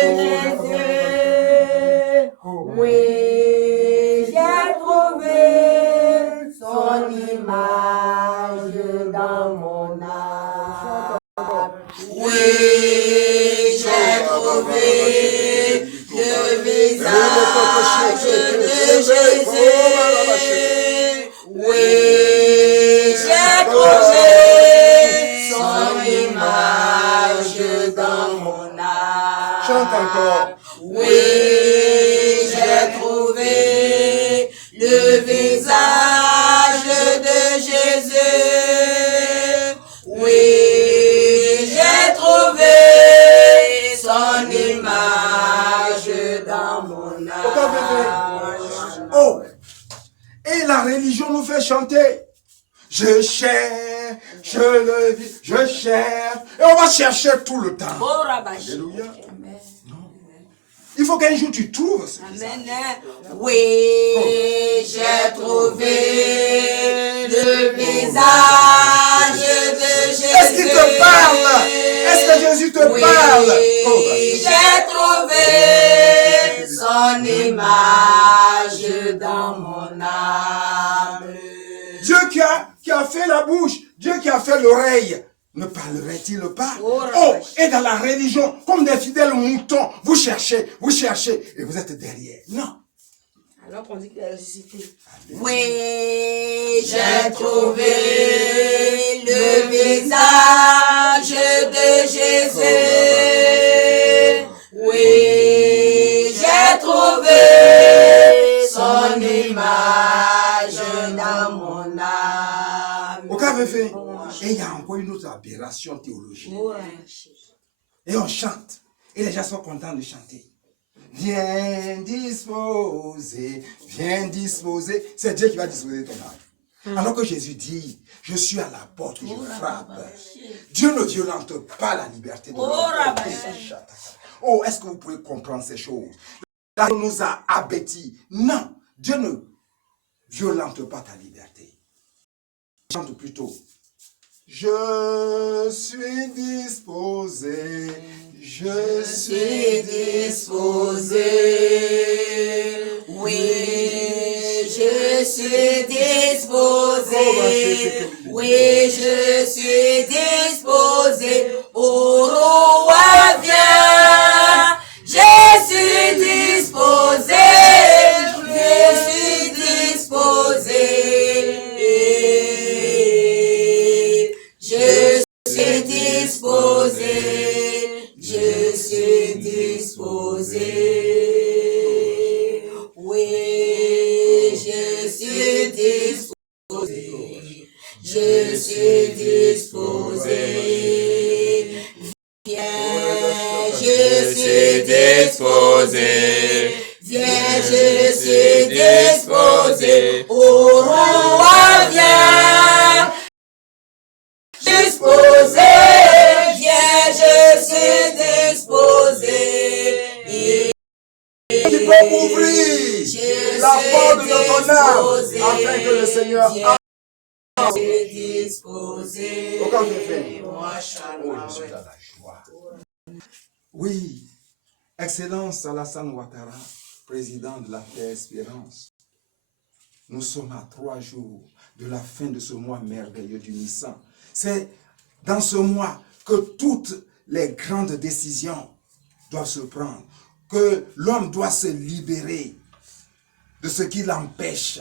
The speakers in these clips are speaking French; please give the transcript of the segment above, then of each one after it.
Jésus. Oui, j'ai trouvé son image dans mon âme. Oui, j'ai trouvé le visage de Jésus. Oui, j'ai trouvé son image dans mon âme. Chante encore. Oui, j'ai trouvé le visage de Jésus. Oui, j'ai trouvé son image dans mon âme. Oh, et la religion nous fait chanter. Je cherche le vie, je cherche. Et on va chercher tout le temps. Alléluia. Non. Il faut qu'un jour tu trouves ce visage. Oui, j'ai trouvé le visage de Jésus. Est-ce qu'il te parle? Est-ce que Jésus te parle? Oui, j'ai trouvé son image dans mon âme. Dieu qui a fait la bouche, Dieu qui a fait l'oreille, ne parlerait-il pas? Oh, et dans la religion, comme des fidèles moutons, vous cherchez, et vous êtes derrière. Non. Alors qu'on dit qu'il a ressuscité. Oui, j'ai trouvé le visage de Jésus. Oui, j'ai trouvé son image dans mon âme. Au cas fait, et il y a encore une autre aberration théologique. Et on chante. Et les gens sont contents de chanter. Viens disposer, viens disposer. C'est Dieu qui va disposer ton âme. Alors que Jésus dit, je suis à la porte, je frappe. Dieu ne violente pas la liberté de l'homme. Oh, est-ce que vous pouvez comprendre ces choses? Là, on nous a abêtis. Non, Dieu ne violente pas ta liberté. Chante plutôt. Je suis disposé, je suis disposé. Oui, je suis disposé. Oui, je suis disposé. Au roi viens. Je suis disposé. Je suis disposé. Je suis disposé. Je suis disposé. Oui, je suis disposé. Je suis disposé. Viens, je suis disposé. Viens, je suis disposé. Au roi viens. Disposé. Viens, je suis disposé. Tu peux ouvrir la porte de ton âme afin que le Seigneur disposé. Aucun fait. Oh, je suis dans la joie. Oui, Excellence Alassane Ouattara, président de la Paix Espérance. Nous sommes à 3 jours de la fin de ce mois merveilleux du Nissan. C'est dans ce mois que toutes les grandes décisions doivent se prendre, que l'homme doit se libérer de ce qui l'empêche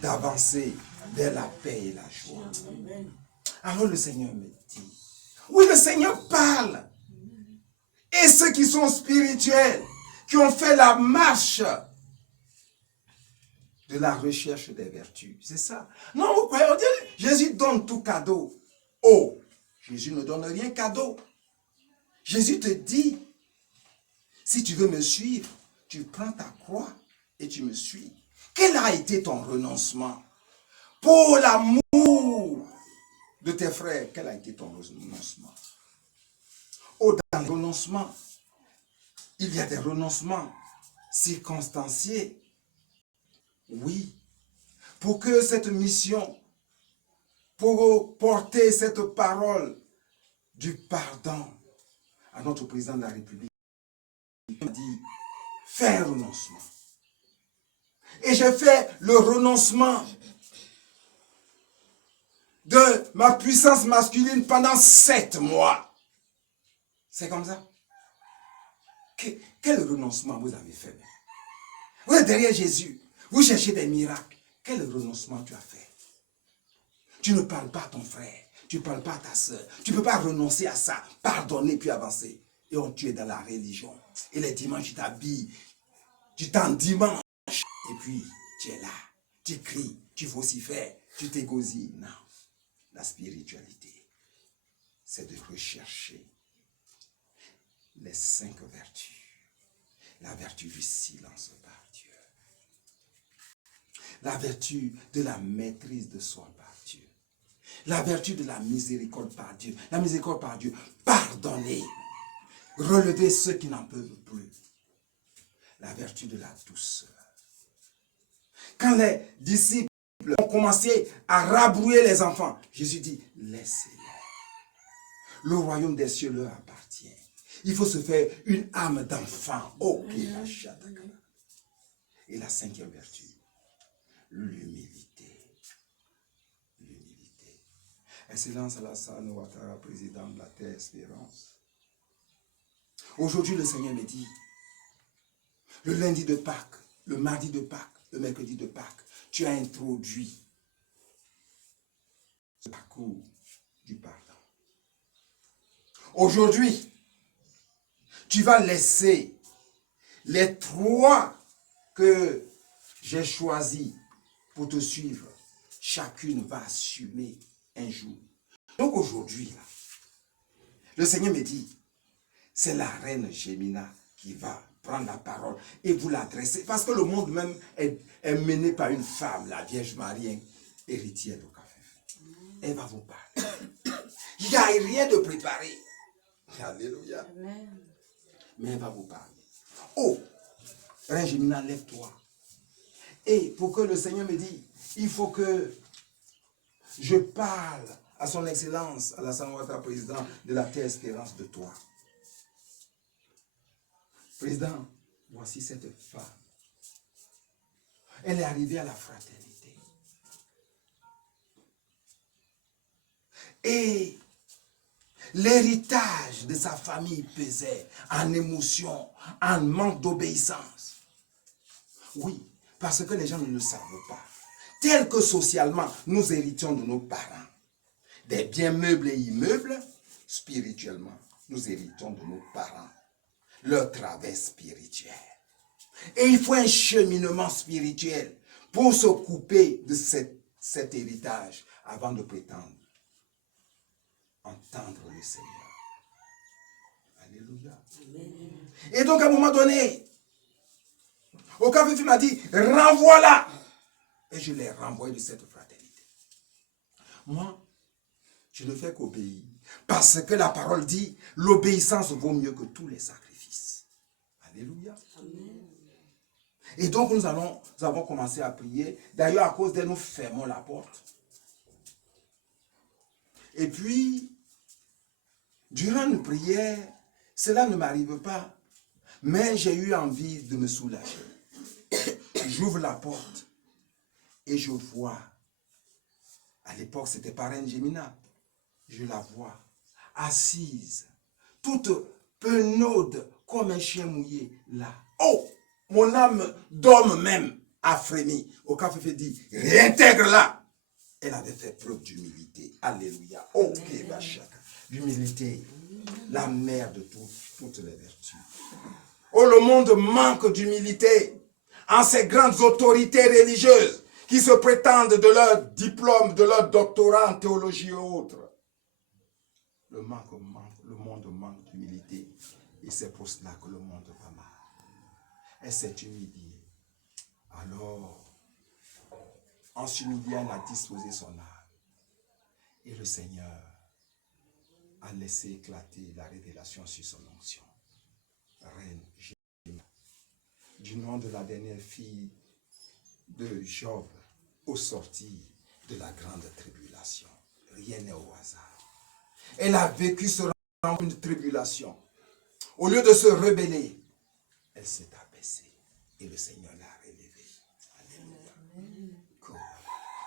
d'avancer vers la paix et la joie. Alors le Seigneur me dit, oui, le Seigneur parle. Et ceux qui sont spirituels, qui ont fait la marche de la recherche des vertus. C'est ça. Non, vous croyez, on dit, Jésus donne tout cadeau. Oh, Jésus ne donne rien cadeau. Jésus te dit, si tu veux me suivre, tu prends ta croix et tu me suis. Quel a été ton renoncement? Pour l'amour de tes frères, quel a été ton renoncement? Oh, dans les renoncements, il y a des renoncements circonstanciés. Oui, pour que cette mission, pour porter cette parole du pardon à notre président de la République, fait un renoncement. Et j'ai fait le renoncement de ma puissance masculine pendant 7 mois. C'est comme ça. Quel renoncement vous avez fait? Vous êtes derrière Jésus. Vous cherchez des miracles. Quel renoncement tu as fait? Tu ne parles pas à ton frère. Tu ne parles pas à ta soeur. Tu ne peux pas renoncer à ça. Pardonner puis avancer. Et tu es dans la religion. Et les dimanches, tu t'habilles. Tu t'endimanches. Et puis, tu es là. Tu cries. Tu vocifères. Tu t'égosies. Non. La spiritualité, c'est de rechercher les 5 vertus. La vertu du silence par Dieu. La vertu de la maîtrise de soi par Dieu. La vertu de la miséricorde par Dieu. La miséricorde par Dieu. Pardonner. Relever ceux qui n'en peuvent plus. La vertu de la douceur. Quand les disciples ont commencé à rabrouer les enfants, Jésus dit, laissez-les. Le royaume des cieux leur appartient. Il faut se faire une âme d'enfant. Oh, et la 5e vertu, l'humilité. L'humilité. Excellence Alassane Ouattara, président de la Terre Espérance. Aujourd'hui, le Seigneur me dit, le lundi de Pâques, le mardi de Pâques, le mercredi de Pâques, tu as introduit ce parcours du pardon. Aujourd'hui, tu vas laisser les 3 que j'ai choisis pour te suivre. Chacune va assumer un jour. Donc aujourd'hui, le Seigneur me dit, c'est la reine Gémina qui va prendre la parole et vous l'adresser. Parce que le monde même est mené par une femme, la Vierge Marie, héritière de Café. Elle va vous parler. Il n'y a rien de préparé. Alléluia. Amen. Mais elle va vous parler. Oh, reine Gémina, lève-toi. Et pour que le Seigneur me dise, il faut que je parle à son excellence, Alassane Ouattara, président de la Terre Espérance, de toi. Président, voici cette femme. Elle est arrivée à la fraternité. Et l'héritage de sa famille pesait en émotion, en manque d'obéissance. Oui, parce que les gens ne le savent pas. Tel que socialement, nous héritions de nos parents. Des biens meubles et immeubles, spirituellement, nous héritons de nos parents. Leur travers spirituel. Et il faut un cheminement spirituel pour se couper de cet héritage avant de prétendre entendre le Seigneur. Alléluia. Amen. Et donc à un moment donné, au café m'a dit, renvoie-la. Et je l'ai renvoyé de cette fraternité. Moi, je ne fais qu'obéir. Parce que la parole dit, l'obéissance vaut mieux que tous les sacrifices. Alléluia. Amen. Et donc nous avons commencé à prier. D'ailleurs, à cause d'elle, nous fermons la porte. Et puis, durant une prière, cela ne m'arrive pas. Mais j'ai eu envie de me soulager. J'ouvre la porte et je vois. À l'époque, c'était pas Reine Gémina. Je la vois assise, toute penaude comme un chien mouillé là. Oh, mon âme d'homme même a frémi. Au café dit, réintègre-la. Elle avait fait preuve d'humilité. Alléluia. Ok, Bachaka. L'humilité, la mère de toutes les vertus. Oh, le monde manque d'humilité en ces grandes autorités religieuses qui se prétendent de leur diplôme, de leur doctorat en théologie et autres. Le monde manque d'humilité. Et c'est pour cela que le monde va mal. Elle s'est humiliée. Alors, en s'humiliant, elle a disposé son âme. Et le Seigneur a laissé éclater la révélation sur son onction. Reine Gémina, du nom de la dernière fille de Job, au sortir de la grande tribulation. Rien n'est au hasard. Elle a vécu ce une tribulation. Au lieu de se rebeller, elle s'est abaissée. et le Seigneur l'a relevée. Alléluia.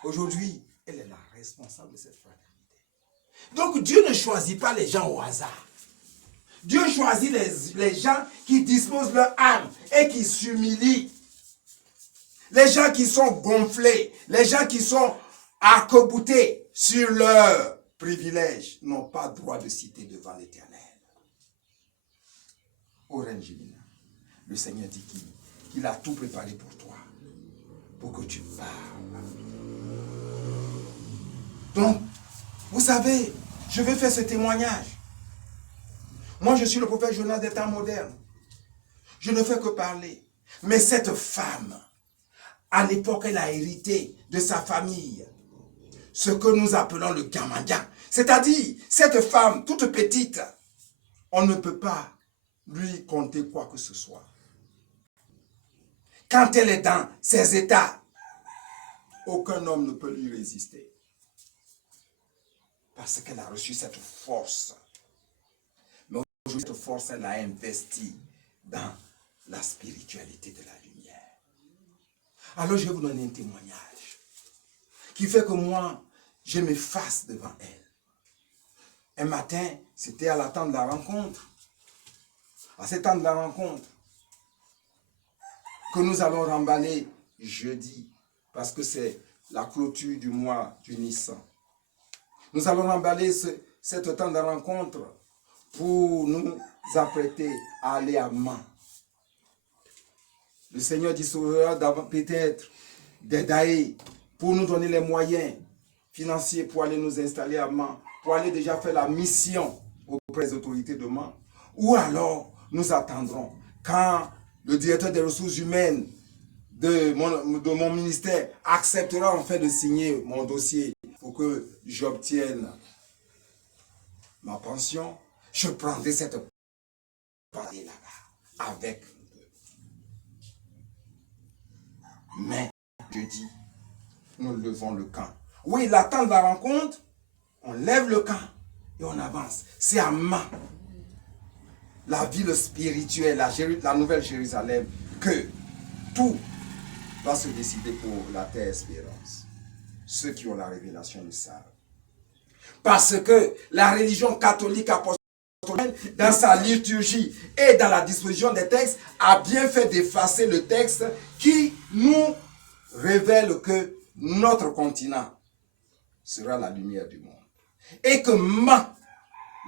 Aujourd'hui, elle est la responsable de cette fraternité. Donc Dieu ne choisit pas les gens au hasard. Dieu choisit les gens qui disposent leur âme et qui s'humilient. Les gens qui sont gonflés, les gens qui sont arc-boutés sur leurs privilèges n'ont pas droit de citer devant l'Éternel. Au Reine Gémina, le Seigneur dit qu'il a tout préparé pour toi, pour que tu parles. Donc, vous savez, je vais faire ce témoignage. Moi, je suis le prophète Jonas des temps modernes. Je ne fais que parler. Mais cette femme, à l'époque, elle a hérité de sa famille ce que nous appelons le Gamanga. C'est-à-dire, cette femme, toute petite, on ne peut pas lui conter quoi que ce soit. Quand elle est dans ses états, aucun homme ne peut lui résister. Parce qu'elle a reçu cette force. Mais aujourd'hui, cette force, elle a investi dans la spiritualité de la lumière. Alors, je vais vous donner un témoignage qui fait que moi, je m'efface devant elle. Un matin, c'était à la temps de la rencontre. À ce temps de la rencontre, que nous allons remballer jeudi, parce que c'est la clôture du mois du Nissan. Nous allons remballer ce temps de rencontre pour nous apprêter à aller à Mans. Le Seigneur disposera peut-être d'aider pour nous donner les moyens financiers pour aller nous installer à Mans, pour aller déjà faire la mission auprès des autorités de Mans. Ou alors, nous attendrons quand le directeur des ressources humaines de mon ministère acceptera en fait de signer mon dossier pour que j'obtienne ma pension, je prendrai cette partie là-bas avec eux. Mais, je dis, nous levons le camp. Oui, l'attente de la rencontre, on lève le camp et on avance. C'est à Mans, la ville spirituelle, la nouvelle Jérusalem, que tout va se décider pour la terre espérance. Ceux qui ont la révélation le savent. Parce que la religion catholique apostolique, dans sa liturgie et dans la disposition des textes, a bien fait d'effacer le texte qui nous révèle que notre continent sera la lumière du monde. Et que Mans,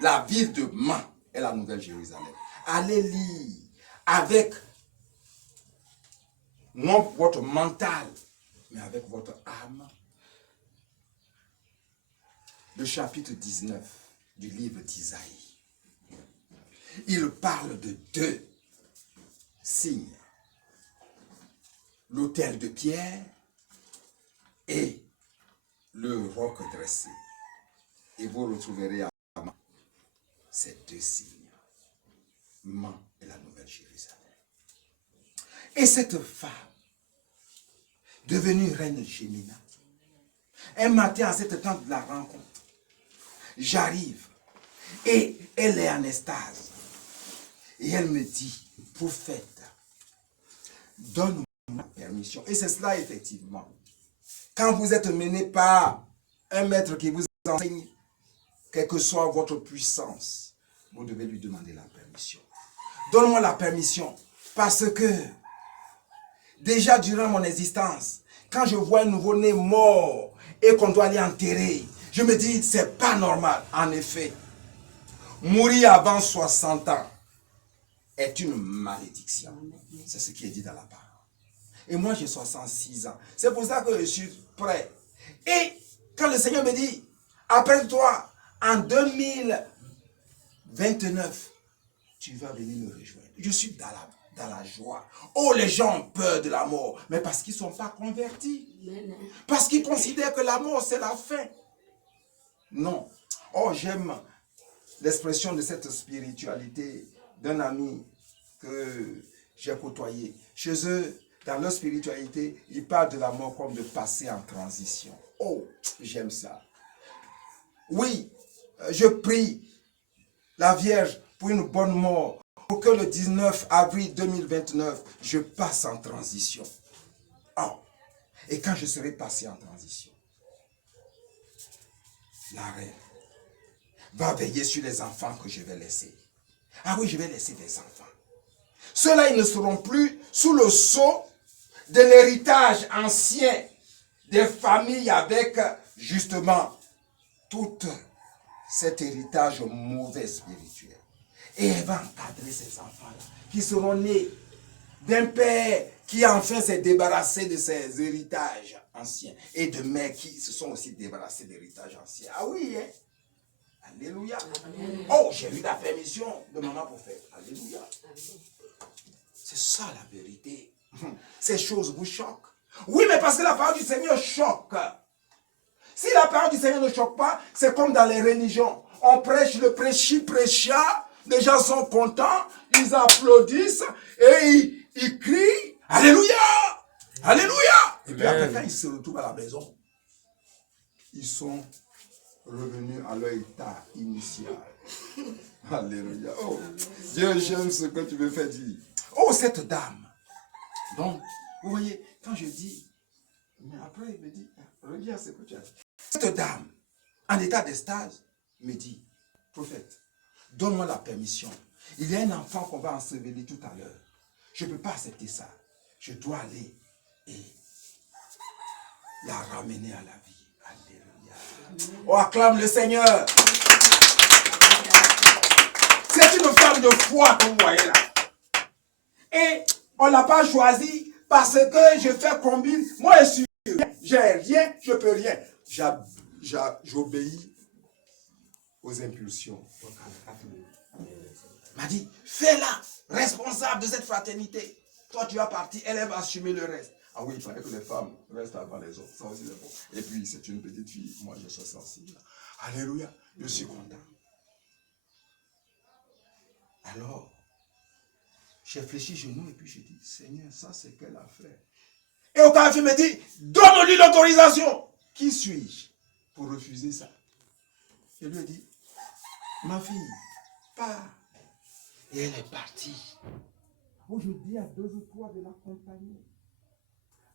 la ville de Mans, est la nouvelle Jérusalem. Allez lire avec non votre mental, mais avec votre âme. Le chapitre 19 du livre d'Isaïe. Il parle de deux signes. L'autel de pierre et le roc dressé. Et vous retrouverez à Mans ces deux signes. Mans et la nouvelle Jérusalem. Et cette femme, devenue reine Gémina, un matin à cette tente de la rencontre, j'arrive et elle est en extase. Et elle me dit, prophète, donne-moi la permission. Et c'est cela effectivement. Quand vous êtes mené par un maître qui vous enseigne, quelle que soit votre puissance, vous devez lui demander la permission. Donne-moi la permission parce que déjà durant mon existence, quand je vois un nouveau-né mort et qu'on doit aller enterrer, je me dis, c'est pas normal. En effet, mourir avant 60 ans est une malédiction. C'est ce qui est dit dans la parole. Et moi, j'ai 66 ans. C'est pour ça que je suis prêt. Et quand le Seigneur me dit, après toi, en 2029, tu vas venir me rejoindre. Je suis dans la joie. Oh, les gens ont peur de la mort, mais parce qu'ils ne sont pas convertis. Parce qu'ils considèrent que la mort, c'est la fin. Non. Oh, j'aime l'expression de cette spiritualité d'un ami que j'ai côtoyé. Chez eux, dans leur spiritualité, ils parlent de la mort comme de passer en transition. Oh, j'aime ça. Oui, je prie la Vierge pour une bonne mort, Pour que le 19 avril 2029, je passe en transition. Oh. Et quand je serai passé en transition, la reine va veiller sur les enfants que je vais laisser. Ah oui, je vais laisser des enfants. Ceux-là, ils ne seront plus sous le sceau de l'héritage ancien des familles avec justement tout cet héritage mauvais spirituel. Et elle va encadrer ces enfants-là qui seront nés d'un père qui enfin s'est débarrassé de ses héritages anciens et de mères qui se sont aussi débarrassés d'héritages anciens. Ah oui, hein? Alléluia. Amen. Oh, j'ai eu la permission de maman pour faire. Alléluia. C'est ça la vérité. Ces choses vous choquent. Oui, mais parce que la parole du Seigneur choque. Si la parole du Seigneur ne choque pas, c'est comme dans les religions. On prêche le prêcha, les gens sont contents, ils applaudissent et ils crient. Alléluia! Alléluia! Et puis après, quand ils se retrouvent à la maison, ils sont revenus à leur état initial. Alléluia. Oh, Dieu, j'aime ce que tu me fais dire. Oh, cette dame. Donc, vous voyez, quand je dis, mais après il me dit, reviens à ce que tu as dit. Cette dame, en état d'extase, me dit, prophète, donne-moi la permission. Il y a un enfant qu'on va ensevelir tout à l'heure. Je ne peux pas accepter ça. Je dois aller et la ramener à la vie. Alléluia. Oh, acclame le Seigneur. C'est une femme de foi que vous voyez là. Et on ne l'a pas choisie parce que je fais combine. Moi, je suis rien. J'ai rien, je ne peux rien. J'obéis aux impulsions. M'a dit, fais-la responsable de cette fraternité. Toi, tu vas partir, elle va assumer le reste. Ah oui, il fallait que les femmes restent avant les autres. Ça aussi, c'est bon. Et puis, c'est une petite fille. Moi, je suis sensible. Alléluia. Je suis content. Alors, j'ai fléchi genoux et puis j'ai dit, Seigneur, ça c'est qu'elle a fait. Et au cas où il me dit, donne-lui l'autorisation. Qui suis-je pour refuser ça? Je lui ai dit, ma fille, pars. Et elle est partie. Oh, je dis à 2 ou 3 de l'accompagner.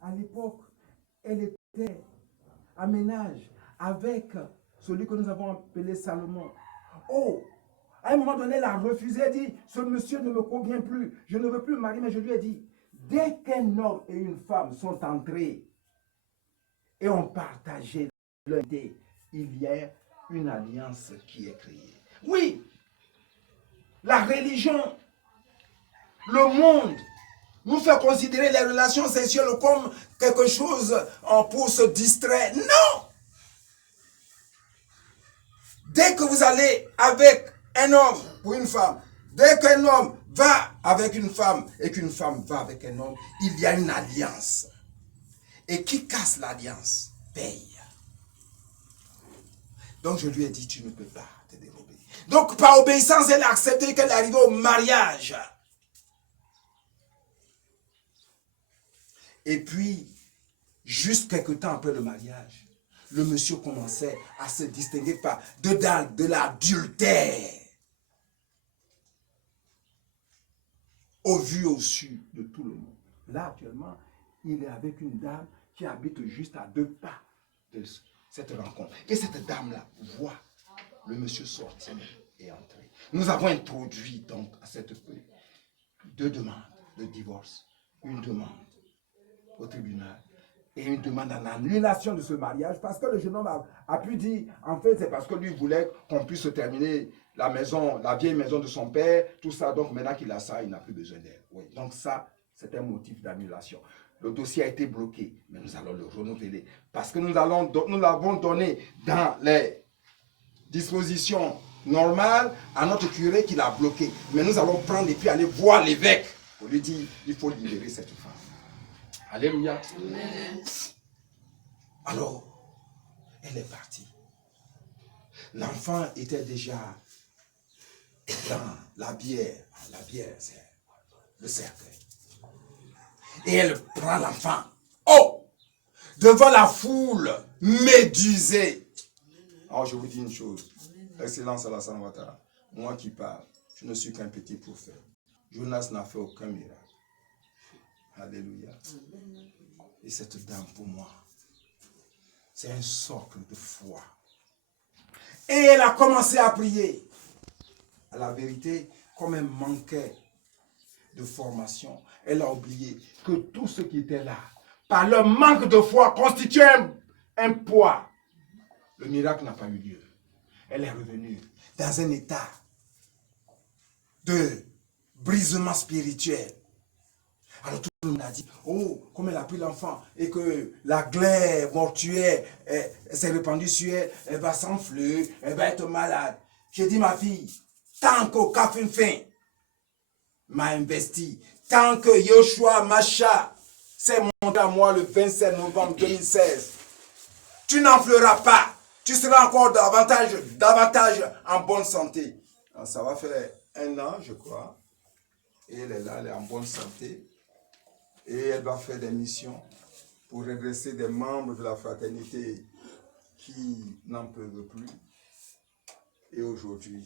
À l'époque, elle était à ménage avec celui que nous avons appelé Salomon. Oh, à un moment donné, elle a refusé, elle dit, ce monsieur ne me convient plus, je ne veux plus me marier, mais je lui ai dit, dès qu'un homme et une femme sont entrés et ont partagé leur idée, il y a une alliance qui est créée. Oui, la religion, le monde, nous fait considérer les relations sexuelles comme quelque chose pour se distraire. Non! Dès que vous allez avec un homme ou une femme, dès qu'un homme va avec une femme et qu'une femme va avec un homme, il y a une alliance. Et qui casse l'alliance paye. Donc je lui ai dit, tu ne peux pas te dérober. Donc par obéissance, elle a accepté qu'elle arrive au mariage. Et puis, juste quelques temps après le mariage, le monsieur commençait à se distinguer par de l'adultère. Au vu, au su de tout le monde. Là, actuellement, il est avec une dame qui habite juste à 2 pas de cette rencontre. Et cette dame-là voit le monsieur sortir et entrer. Nous avons introduit donc à cette 2 demandes de divorce. Une demande au tribunal et une demande en annulation de ce mariage parce que le jeune homme a pu dire, en fait, c'est parce que lui voulait qu'on puisse terminer la maison, la vieille maison de son père, tout ça. Donc maintenant qu'il a ça, il n'a plus besoin d'elle. Oui. Donc ça, c'est un motif d'annulation. Le dossier a été bloqué, mais nous allons le renouveler parce que nous l'avons donné dans les dispositions normales à notre curé qui l'a bloqué. Mais nous allons prendre et puis aller voir l'évêque pour lui dire, il faut libérer cette femme. Alléluia. Amen. Alors, elle est partie. L'enfant était déjà dans la bière. La bière, c'est le cercueil. Et elle prend l'enfant. Oh! Devant la foule médusée. Alors, je vous dis une chose. Excellence à la Sanwatara. Moi qui parle, je ne suis qu'un petit prophète. Jonas n'a fait aucun miracle. Alléluia. Et cette dame, pour moi, c'est un socle de foi. Et elle a commencé à prier. À la vérité, comme elle manquait de formation, elle a oublié que tous ceux qui étaient là, par leur manque de foi, constituaient un poids. Le miracle n'a pas eu lieu. Elle est revenue dans un état de brisement spirituel. Alors tout le monde a dit, oh, comme elle a pris l'enfant et que la glaire mortuaire s'est répandue sur elle, elle va s'enfler, elle va être malade. J'ai dit, ma fille, tant qu'Oka Finfin m'a investi, tant que Yoshua Macha s'est monté à moi le 27 novembre 2016, tu n'enfleras pas. Tu seras encore davantage en bonne santé. Alors, ça va faire 1 an, je crois. Et elle est là, elle est en bonne santé. Et elle va faire des missions pour redresser des membres de la fraternité qui n'en peuvent plus. Et aujourd'hui,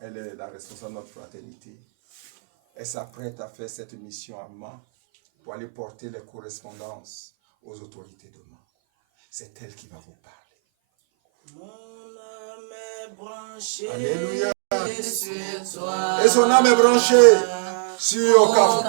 elle est la responsable de notre fraternité. Elle s'apprête à faire cette mission à Mans pour aller porter les correspondances aux autorités de Mans. C'est elle qui va vous parler. Mon âme est branchée. Alléluia. Sur toi. Et son âme est branchée sur Oka.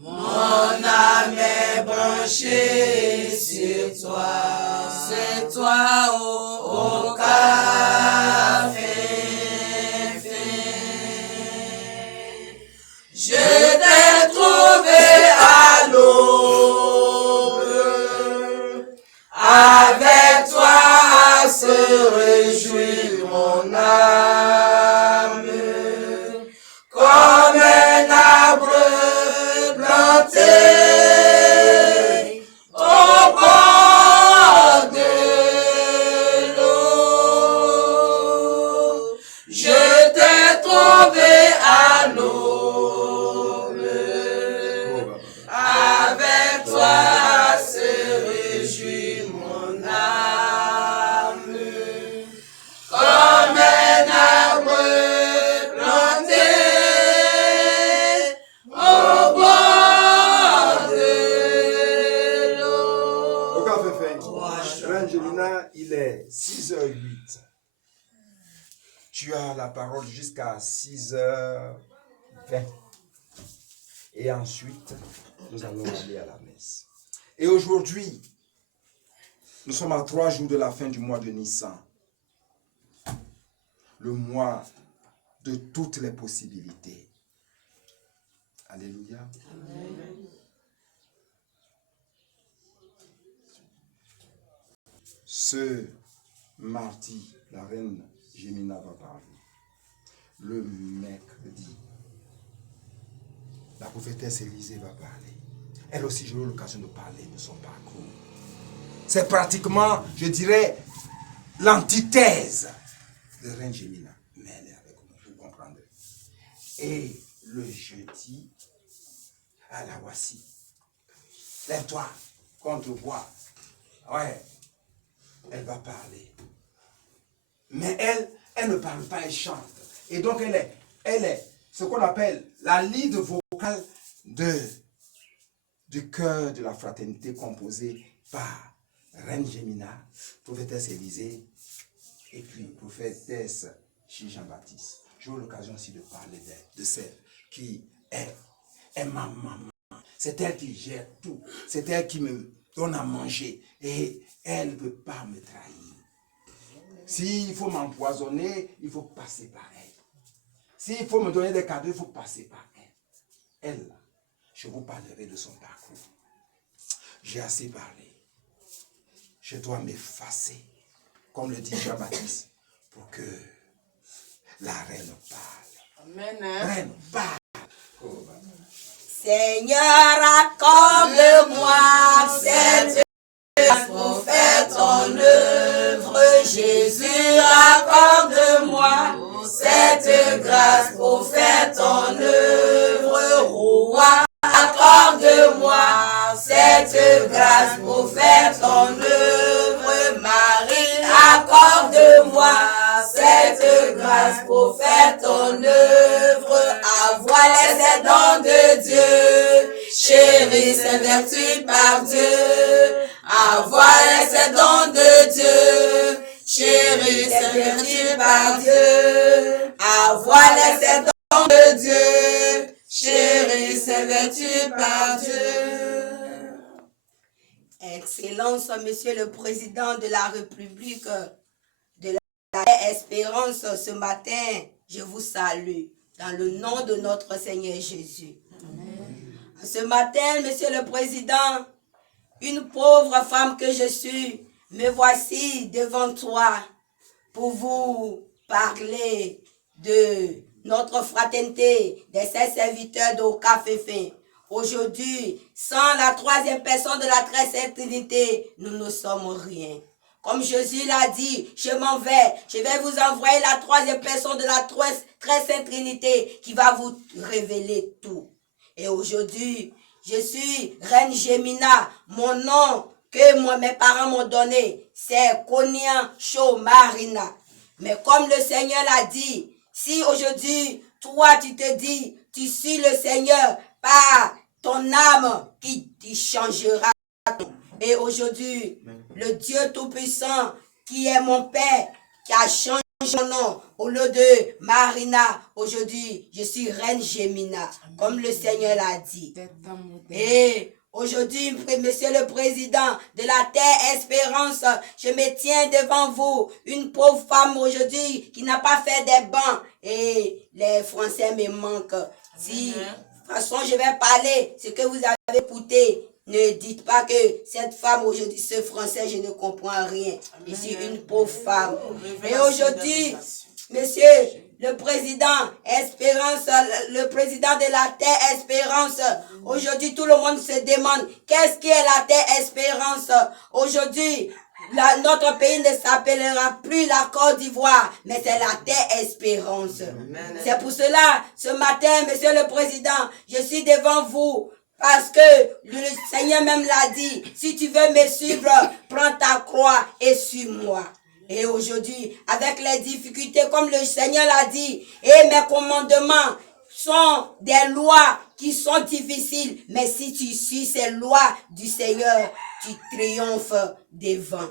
Mon âme est branchée sur toi. C'est toi, oh, café. Je t'ai trouvé à l'aube, avec toi à se réjouir mon âme, comme un arbre planté au bord de l'eau. Je t'ai trouvé à l'aube, avec toi à se réjouir mon âme, comme un arbre planté au bord de l'eau. Oka Finfin. Reine Jelina, il est 6h08. Tu as la parole jusqu'à 6h20. Et ensuite, nous allons aller à la messe. Et aujourd'hui, nous sommes à 3 jours de la fin du mois de Nissan. Le mois de toutes les possibilités. Alléluia. Ce mardi, la reine Jemina va parler. Le mercredi, la prophétesse Élisée va parler. Elle aussi, j'ai eu l'occasion de parler de son parcours. C'est pratiquement, je dirais, l'antithèse de reine Jemina. Mais elle est avec nous, vous comprendrez. Et le jeudi, à la voici. Lève-toi, qu'on te voit. Ouais, elle va parler. Mais elle ne parle pas, elle chante. Et donc elle est ce qu'on appelle la lead vocale du cœur de la fraternité composée par Reine Jemina, prophétesse Élisée et puis prophétesse Jean-Baptiste. J'ai eu l'occasion aussi de parler de celle qui est ma maman. C'est elle qui gère tout. C'est elle qui me donne à manger. Et elle ne peut pas me trahir. S'il faut m'empoisonner, il faut passer par elle. S'il faut me donner des cadeaux, il faut passer par elle. Elle, je vous parlerai de son parcours. J'ai assez parlé. Je dois m'effacer, comme le dit Jean-Baptiste, pour que la reine parle. Amen. Reine, parle. Oh, Seigneur, accorde-moi cette grâce pour faire ton œuvre. Jésus, accorde-moi cette grâce pour faire ton œuvre. Roi, accorde-moi cette grâce pour faire ton œuvre. Marie, accorde-moi grâce pour faire ton œuvre. Avoir les dons de Dieu, chérie, c'est vertu par Dieu. Avoir les dons de Dieu, chérie, c'est vertu par Dieu. Avoir les dons de Dieu, chérie, c'est vertu par Dieu. Excellence, Monsieur le Président de la République de la Espérance, ce matin, je vous salue dans le nom de notre Seigneur Jésus. Amen. Ce matin, Monsieur le Président, une pauvre femme que je suis, me voici devant toi pour vous parler de notre fraternité, de ses serviteurs de Café Fin. Aujourd'hui, sans la troisième personne de la très sainte Trinité, nous ne sommes rien. Comme Jésus l'a dit, je m'en vais, je vais vous envoyer la troisième personne de la très sainte Trinité qui va vous révéler tout. Et aujourd'hui, je suis Reine Gemina, mon nom que mes parents m'ont donné, c'est Konia Cho Marina. Mais comme le Seigneur l'a dit, si aujourd'hui, toi tu te dis, tu suis le Seigneur par ton âme qui changera. Et aujourd'hui, le Dieu Tout-Puissant qui est mon Père, qui a changé mon nom au lieu de Marina, aujourd'hui, je suis Reine Gemina, comme le Seigneur l'a dit. Et aujourd'hui, Monsieur le Président de la Terre Espérance, je me tiens devant vous, une pauvre femme aujourd'hui qui n'a pas fait des bancs. Et les Français me manquent. Si, de toute façon, je vais parler ce que vous avez écouté. Ne dites pas que cette femme aujourd'hui, ce français, je ne comprends rien. Je suis une pauvre femme. Et aujourd'hui, Monsieur le Président Espérance, le Président de la Terre Espérance, aujourd'hui tout le monde se demande qu'est-ce qui est la Terre Espérance. Aujourd'hui, notre pays ne s'appellera plus la Côte d'Ivoire, mais c'est la Terre Espérance. C'est pour cela, ce matin, Monsieur le Président, je suis devant vous. Parce que le Seigneur même l'a dit, si tu veux me suivre, prends ta croix et suis-moi. Et aujourd'hui, avec les difficultés, comme le Seigneur l'a dit, et mes commandements sont des lois qui sont difficiles, mais si tu suis ces lois du Seigneur, tu triomphes devant.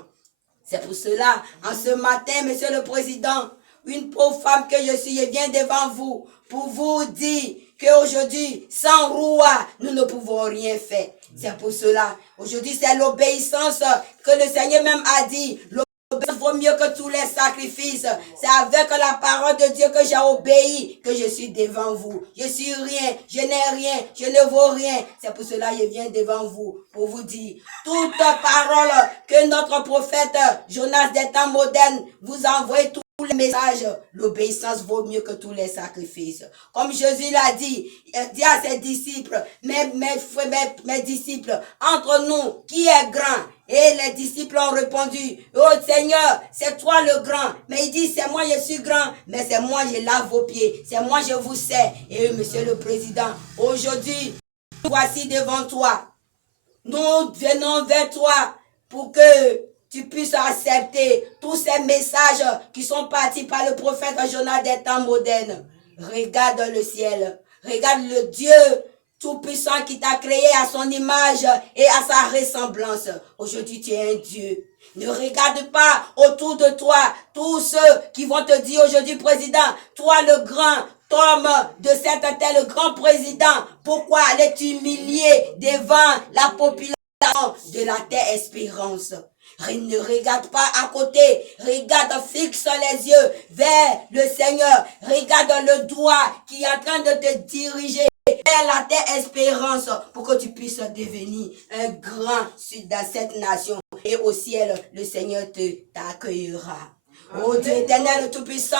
C'est pour cela, en ce matin, Monsieur le Président, une pauvre femme que je suis, je viens devant vous pour vous dire qu'aujourd'hui, sans roi, nous ne pouvons rien faire. C'est pour cela, aujourd'hui, c'est l'obéissance que le Seigneur même a dit. L'obéissance vaut mieux que tous les sacrifices. C'est avec la parole de Dieu que j'ai obéi, que je suis devant vous. Je suis rien, je n'ai rien, je ne vaux rien. C'est pour cela que je viens devant vous, pour vous dire, toute parole que notre prophète Jonas des temps modernes vous envoie, tous les messages, l'obéissance vaut mieux que tous les sacrifices. Comme Jésus l'a dit, il dit à ses disciples, mes disciples, entre nous, qui est grand? Et les disciples ont répondu, oh Seigneur, c'est toi le grand. Mais il dit, c'est moi, je suis grand, mais c'est moi, je lave vos pieds. C'est moi, je vous sers. Et Monsieur le Président, aujourd'hui, voici devant toi. Nous venons vers toi pour que tu puisses accepter tous ces messages qui sont partis par le prophète Jonas des temps modernes. Regarde le ciel. Regarde le Dieu Tout-Puissant qui t'a créé à son image et à sa ressemblance. Aujourd'hui, tu es un Dieu. Ne regarde pas autour de toi tous ceux qui vont te dire aujourd'hui, Président, toi le grand homme de cette terre, le grand président, pourquoi allais-tu humilier devant la population de la Terre Espérance? Ne regarde pas à côté, regarde, fixe les yeux vers le Seigneur, regarde le doigt qui est en train de te diriger vers la Terre Espérance pour que tu puisses devenir un grand dans cette nation. Et au ciel, le Seigneur t'accueillera. Oh Dieu éternel, le Tout-Puissant,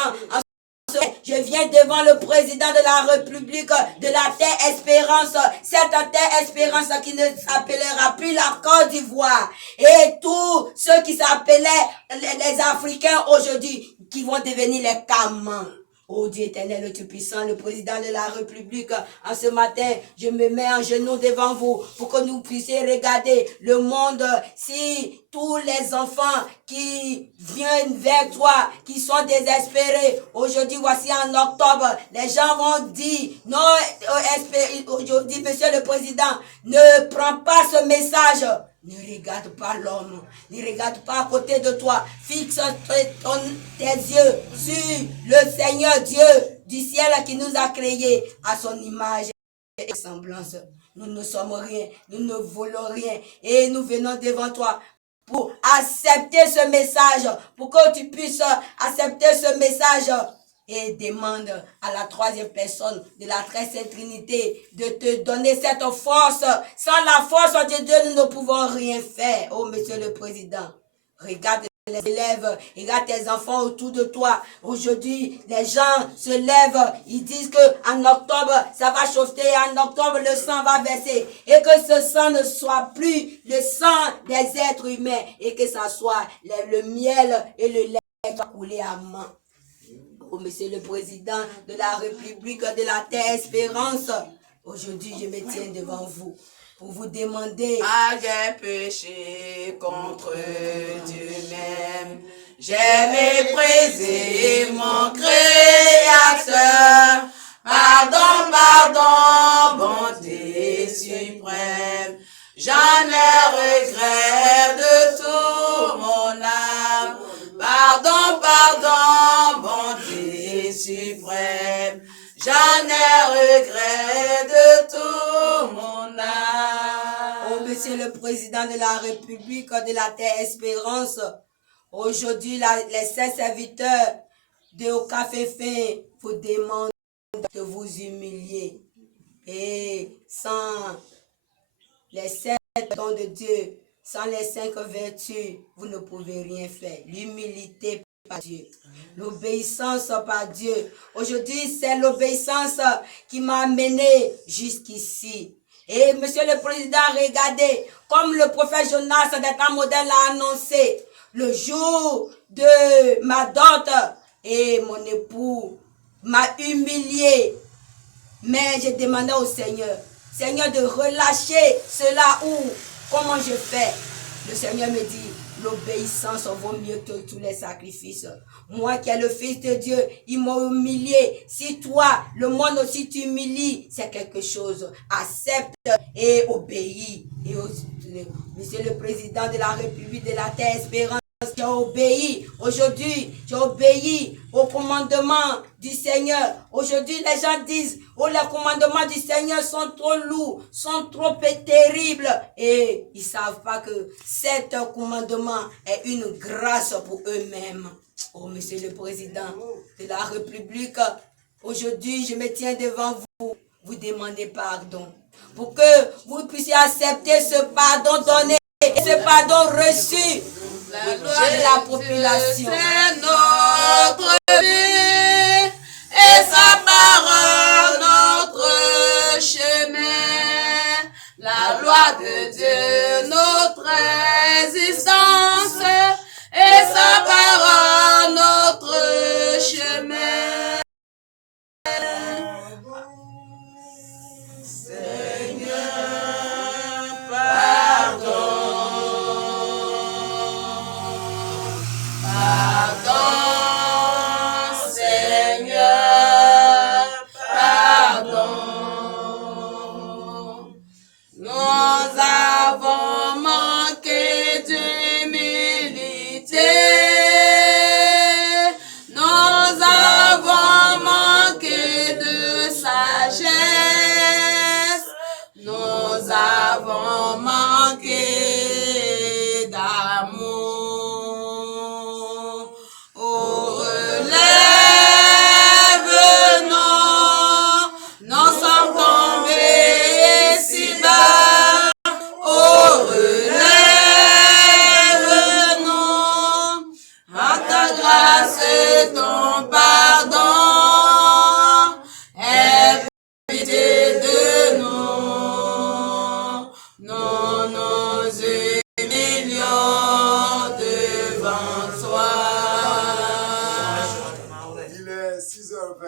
je viens devant le président de la République de la Terre Espérance, cette Terre Espérance qui ne s'appellera plus la Côte d'Ivoire. Et tous ceux qui s'appelaient les Africains aujourd'hui, qui vont devenir les Camans. Ô Dieu éternel, le Tout-Puissant, le président de la République, en ce matin, je me mets en genoux devant vous pour que nous puissions regarder le monde. Si tous les enfants qui viennent vers toi, qui sont désespérés, aujourd'hui, voici en octobre, les gens vont dire, non, aujourd'hui, monsieur le président, ne prends pas ce message. Ne regarde pas l'homme, ne regarde pas à côté de toi. Fixe tes yeux sur le Seigneur Dieu du ciel qui nous a créés à son image et semblance. Nous ne sommes rien, nous ne volons rien et nous venons devant toi pour accepter ce message, pour que tu puisses accepter ce message. Et demande à la troisième personne de la très sainte Trinité de te donner cette force. Sans la force de Dieu, nous ne pouvons rien faire. Oh, monsieur le président, regarde les élèves, regarde tes enfants autour de toi. Aujourd'hui, les gens se lèvent, ils disent qu'en octobre, ça va chauffer, en octobre, le sang va verser. Et que ce sang ne soit plus le sang des êtres humains, et que ça soit le miel et le lait qui va couler à main. Oh, monsieur le président de la République de la Terre Espérance, aujourd'hui je me tiens devant vous pour vous demander. Ah, j'ai péché contre Dieu même, j'ai méprisé mon Créateur. Pardon, pardon, bonté suprême, j'en ai regret de tout mon âme. Pardon, pardon, bonté suprême, j'en ai regret de tout mon âme. Oh, monsieur le président de la République de la Terre Espérance, aujourd'hui les saints serviteurs de Au Café Fin vous demandent de vous humilier. Et sans les sept dons de Dieu, sans les 5 vertus, vous ne pouvez rien faire. L'humilité par Dieu, l'obéissance par Dieu. Aujourd'hui, c'est l'obéissance qui m'a amené jusqu'ici. Et monsieur le président, regardez, comme le prophète Jonas des temps modernes l'a annoncé, le jour de ma dot et mon époux m'a humilié. Mais j'ai demandé au Seigneur, Seigneur, de relâcher cela ou comment je fais. Le Seigneur me dit, l'obéissance vaut mieux que tous les sacrifices. Moi qui est le Fils de Dieu, il m'a humilié. Si toi, le monde aussi t'humilie, c'est quelque chose. Accepte et obéis. Et monsieur le président de la République de la Terre Espérance, j'ai obéi. Aujourd'hui, j'ai obéi au commandement du Seigneur. Aujourd'hui, les gens disent, oh, les commandements du Seigneur sont trop lourds, sont trop terribles. Et ils ne savent pas que cet commandement est une grâce pour eux-mêmes. Oh, monsieur le président de la République, aujourd'hui, je me tiens devant vous, vous demandez pardon. Pour que vous puissiez accepter ce pardon donné et ce pardon reçu. La loi de la population. C'est notre vie et sa parole notre chemin. La loi de Dieu notre existence et sa parole notre chemin. Seigneur, pardon. Pardon, 6h20.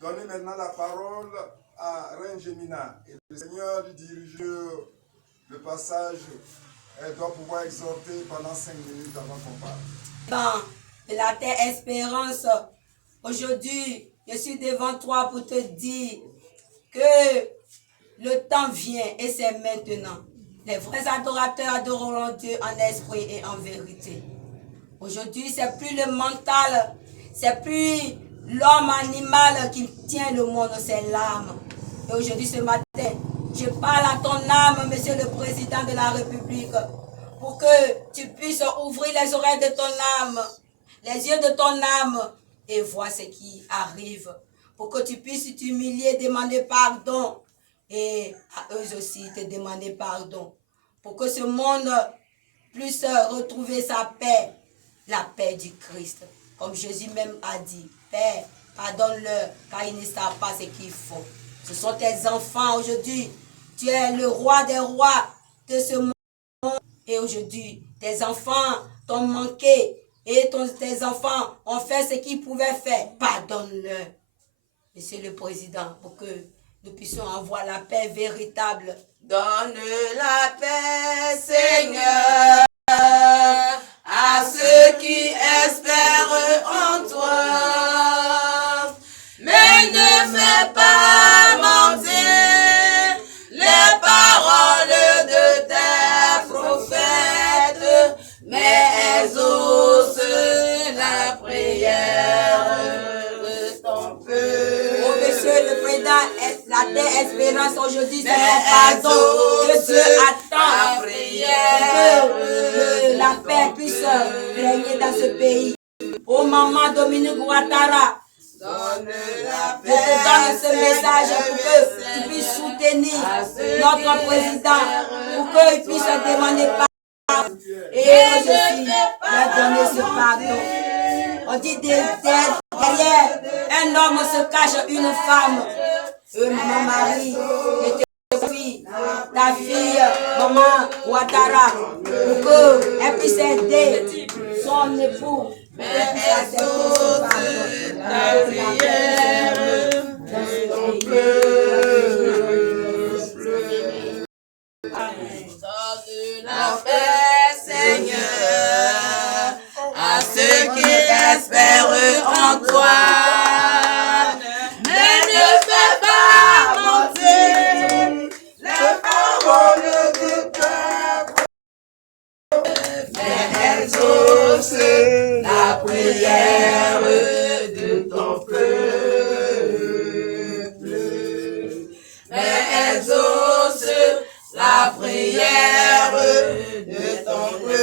Donnez maintenant la parole à Reine Gemina. Et le Seigneur lui dirige le passage. Elle doit pouvoir exhorter pendant 5 minutes avant qu'on parle. De la terre Espérance, aujourd'hui, je suis devant toi pour te dire que le temps vient et c'est maintenant. Les vrais adorateurs adoreront Dieu en esprit et en vérité. Aujourd'hui, c'est plus le mental, c'est plus l'homme animal qui tient le monde, c'est l'âme. Et aujourd'hui, ce matin, je parle à ton âme, Monsieur le Président de la République, pour que tu puisses ouvrir les oreilles de ton âme, les yeux de ton âme, et voir ce qui arrive. Pour que tu puisses t'humilier, demander pardon, et à eux aussi te demander pardon. Pour que ce monde puisse retrouver sa paix, la paix du Christ. Comme Jésus même a dit, Père, pardonne-leur, car ils ne savent pas ce qu'ils font. Ce sont tes enfants aujourd'hui. Tu es le roi des rois de ce monde. Et aujourd'hui, tes enfants t'ont manqué. Et tes enfants ont fait ce qu'ils pouvaient faire. Pardonne-leur, Monsieur le Président, pour que nous puissions avoir la paix véritable. Donne la paix, Seigneur, à ceux qui espèrent en toi. Mais ne fais pas mentir les paroles de tes prophètes, mais exauce la prière de ton peuple. Oh, Monsieur le Président, la terre Espérance aujourd'hui, c'est mon pardon que Dieu attend. Que la paix puisse régner dans ce pays. Oh, Maman Dominique Ouattara, je te donne ce message pour que tu puisses soutenir notre président, pour qu'il puisse demander pardon. Et aujourd'hui, leur donner ce pardon. On dit derrière un homme se cache une femme. Mon mari, ta fille, Maman Ouattara, pour qu'elle puisse aider son époux. Mais exauce la prière de ton peuple. Donne la paix, Seigneur, à ceux qui espèrent en toi. Mais ne fais pas mentir les paroles de tes prophètes, mais exauce la prière de ton peuple. Mais exauce la prière de ton peuple.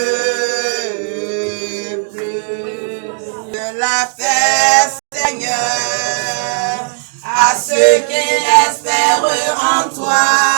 De la paix, Seigneur, à ceux qui espèrent en toi.